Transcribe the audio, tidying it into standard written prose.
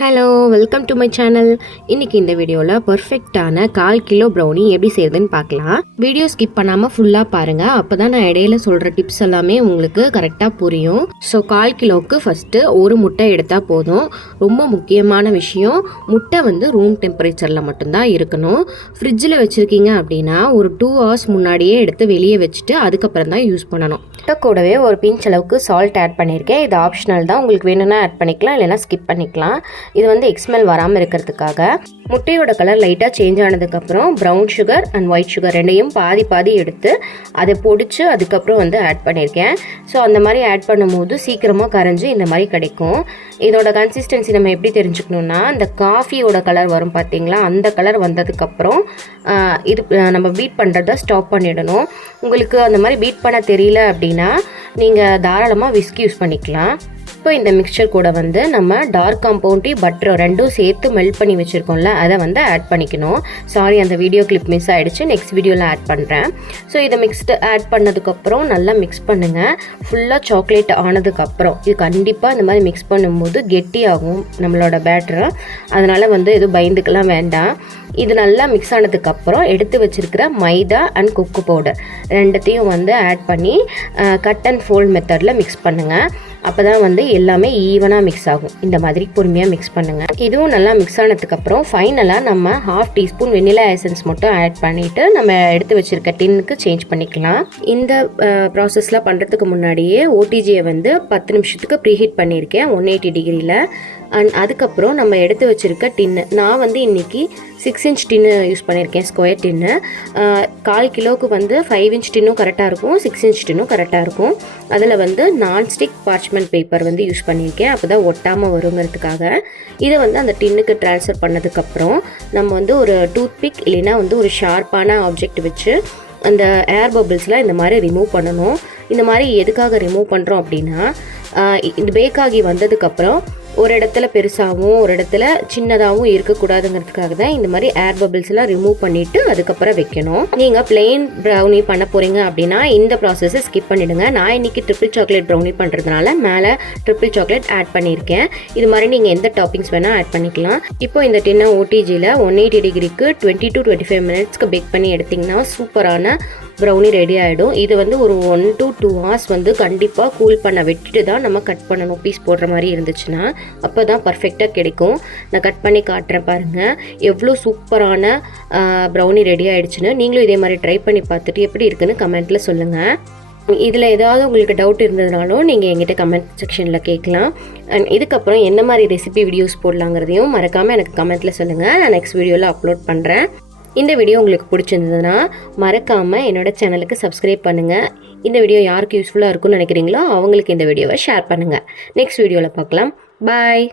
Hello, welcome to my channel. இன்றைக்கி இந்த வீடியோவில் பர்ஃபெக்டான 1/4 கிலோ ப்ரௌனி எப்படி செய்யுதுன்னு பார்க்கலாம். வீடியோ ஸ்கிப் பண்ணாமல் ஃபுல்லாக பாருங்கள். அப்போ தான் நான் இடையில சொல்கிற டிப்ஸ் எல்லாமே உங்களுக்கு கரெக்டாக புரியும். ஸோ 1/4 கிலோவுக்கு ஃபஸ்ட்டு ஒரு முட்டை எடுத்தால் போதும். ரொம்ப முக்கியமான விஷயம், முட்டை வந்து ரூம் டெம்பரேச்சரில் மட்டும்தான் இருக்கணும். ஃப்ரிட்ஜில் வச்சுருக்கீங்க அப்படின்னா ஒரு 2 hours முன்னாடியே எடுத்து வெளியே வச்சுட்டு அதுக்கப்புறம் தான் யூஸ் பண்ணணும். முட்டை கூடவே ஒரு பிஞ்ச் அளவுக்கு சால்ட் ஆட் பண்ணியிருக்கேன். இது ஆப்ஷனல் தான், உங்களுக்கு வேணும்னா ஆட் பண்ணிக்கலாம், இல்லைனா ஸ்கிப் பண்ணிக்கலாம். இது வந்து எக்ஸ்மெல் வராமல் இருக்கிறதுக்காக. முட்டையோட கலர் லைட்டாக சேஞ்ச் ஆனதுக்கப்புறம் brown sugar and white sugar ரெண்டையும் பாதி பாதி எடுத்து அதை பொடிச்சு அதுக்கப்புறம் வந்து ஆட் பண்ணியிருக்கேன். ஸோ அந்த மாதிரி ஆட் பண்ணும்போது சீக்கிரமாக கரைஞ்சி இந்த மாதிரி கிடைக்கும். இதோட கன்சிஸ்டன்சி நம்ம எப்படி தெரிஞ்சுக்கணுன்னா, இந்த காஃபியோட கலர் வரும் பார்த்தீங்களா, அந்த கலர் வந்ததுக்கப்புறம் இது நம்ம பீட் பண்ணுறத ஸ்டாப் பண்ணிடணும். உங்களுக்கு அந்த மாதிரி பீட் பண்ண தெரியல அப்படின்னா நீங்கள் தாராளமாக விஸ்கி யூஸ் பண்ணிக்கலாம். இப்போ இந்த மிக்சர் கூட வந்து நம்ம டார்க் காம்பவுண்ட் டீ, பட்டர் ரெண்டும் சேர்த்து மெல்ட் பண்ணி வச்சுருக்கோம்ல, அதை வந்து ஆட் பண்ணிக்கணும். சாரி, அந்த வீடியோ கிளிப் மிஸ் ஆகிடுச்சு, நெக்ஸ்ட் வீடியோவில் ஆட் பண்ணுறேன். ஸோ இதை ஆட் பண்ணதுக்கப்புறம் நல்லா மிக்ஸ் பண்ணுங்கள். ஃபுல்லாக சாக்லேட் ஆனதுக்கப்புறம் இது கண்டிப்பாக இந்த மாதிரி மிக்ஸ் பண்ணும்போது கெட்டியாகும் நம்மளோட பேட்டரை. அதனால் வந்து எதுவும் பயந்துக்கலாம் வேண்டாம். இது நல்லா மிக்ஸ் ஆனதுக்கப்புறம் எடுத்து வச்சுருக்கிற மைதா அண்ட் கொக்கோ பவுடர் ரெண்டுத்தையும் வந்து ஆட் பண்ணி கட் அண்ட் ஃபோல்ட் மெத்தடில் மிக்ஸ் பண்ணுங்கள். அப்போ தான் வந்து எல்லாமே ஈவனாக மிக்ஸ் ஆகும். இந்த மாதிரி பொறுமையாக மிக்ஸ் பண்ணுங்கள். இதுவும் நல்லா மிக்ஸ் ஆனதுக்கப்புறம் ஃபைனலாக நம்ம 1/2 டீஸ்பூன் வெனிலா எசன்ஸ் மட்டும் ஆட் பண்ணிவிட்டு நம்ம எடுத்து வச்சுருக்க டின்னுக்கு சேஞ்ச் பண்ணிக்கலாம். இந்த ப்ராசஸ்லாம் பண்ணுறதுக்கு முன்னாடியே ஓடிஜியை வந்து 10 நிமிஷத்துக்கு ப்ரீஹீட் பண்ணியிருக்கேன் 180 டிகிரியில். அண்ட் அதுக்கப்புறம் நம்ம எடுத்து வச்சுருக்க டின்னு, நான் வந்து இன்றைக்கி 6 inch டின்னு யூஸ் பண்ணியிருக்கேன், ஸ்கொயர் டின்னு. 1/4 கிலோவுக்கு வந்து 5 inch டின்னும் கரெக்டாக இருக்கும், 6 inch டின்னும் கரெக்டாக இருக்கும். அதில் வந்து நான்ஸ்டிக் பார்ச்மெண்ட் பேப்பர் வந்து யூஸ் பண்ணியிருக்கேன், அப்போ தான் ஒட்டாமல் வருங்கிறதுக்காக. இதை வந்து அந்த டின்னுக்கு ட்ரான்ஸ்ஃபர் பண்ணதுக்கப்புறம் நம்ம வந்து ஒரு டூத்பிக் இல்லைன்னா வந்து ஒரு ஷார்ப்பான ஆப்ஜெக்ட் வச்சு அந்த ஏர் பபிள்ஸ்லாம் இந்த மாதிரி ரிமூவ் பண்ணணும். இந்த மாதிரி எதுக்காக ரிமூவ் பண்ணுறோம் அப்படின்னா, இந்த பேக்காகி வந்ததுக்கப்புறம் ஒரு இடத்துல பெருசாகவும் ஒரு இடத்துல சின்னதாகவும் இருக்கக்கூடாதுங்கிறதுக்காக தான் இந்த மாதிரி ஏர் பபிள்ஸ்லாம் ரிமூவ் பண்ணிவிட்டு அதுக்கப்புறம் வைக்கணும். நீங்கள் பிளெயின் ப்ரௌனி பண்ண போகிறீங்க அப்படின்னா இந்த ப்ராசஸை ஸ்கிப் பண்ணிவிடுங்க. நான் இன்றைக்கி ட்ரிபிள் சாக்லேட் ப்ரௌனி பண்ணுறதுனால மேலே ட்ரிபிள் சாக்லேட் ஆட் பண்ணியிருக்கேன். இது மாதிரி நீங்கள் எந்த டாப்பிங்ஸ் வேணால் ஆட் பண்ணிக்கலாம். இப்போ இந்த டின்னை ஓடிஜியில் 180 டிகிரிக்கு 20 to 25 மினிட்ஸ்க்கு பேக் பண்ணி எடுத்திங்கன்னா சூப்பரான ப்ரௌனி ரெடி ஆகிடும். இது வந்து ஒரு 1 to 2 hours வந்து கண்டிப்பாக கூல் பண்ண விட்டுட்டு தான் நம்ம கட் பண்ணணும். பீஸ் போடுற மாதிரி இருந்துச்சுன்னா அப்போ தான் பர்ஃபெக்டாக கிடைக்கும். நான் கட் பண்ணி காட்டுறேன் பாருங்கள், எவ்வளோ சூப்பரான ப்ரௌனி ரெடி ஆகிடுச்சுன்னு. நீங்களும் இதே மாதிரி ட்ரை பண்ணி பார்த்துட்டு எப்படி இருக்குன்னு கமெண்ட்டில் சொல்லுங்கள். இதில் ஏதாவது உங்களுக்கு டவுட் இருந்ததுனாலும் நீங்கள் எங்கிட்ட கமெண்ட் செக்ஷனில் கேட்கலாம். அண்ட் இதுக்கப்புறம் என்ன மாதிரி ரெசிபி வீடியோஸ் போடலாங்கிறதையும் மறக்காமல் எனக்கு கமெண்ட்டில் சொல்லுங்கள். நான் நெக்ஸ்ட் வீடியோவில் அப்லோட் பண்ணுறேன். இந்த வீடியோ உங்களுக்கு பிடிச்சிருந்ததுன்னா மறக்காமல் என்னோட சேனலுக்கு சப்ஸ்கிரைப் பண்ணுங்கள். இந்த வீடியோ யாருக்கு யூஸ்ஃபுல்லாக இருக்கும்னு நினைக்கிறீங்களோ அவங்களுக்கு இந்த வீடியோவை ஷேர் பண்ணுங்கள். நெக்ஸ்ட் வீடியோவில் பார்க்கலாம். பாய்.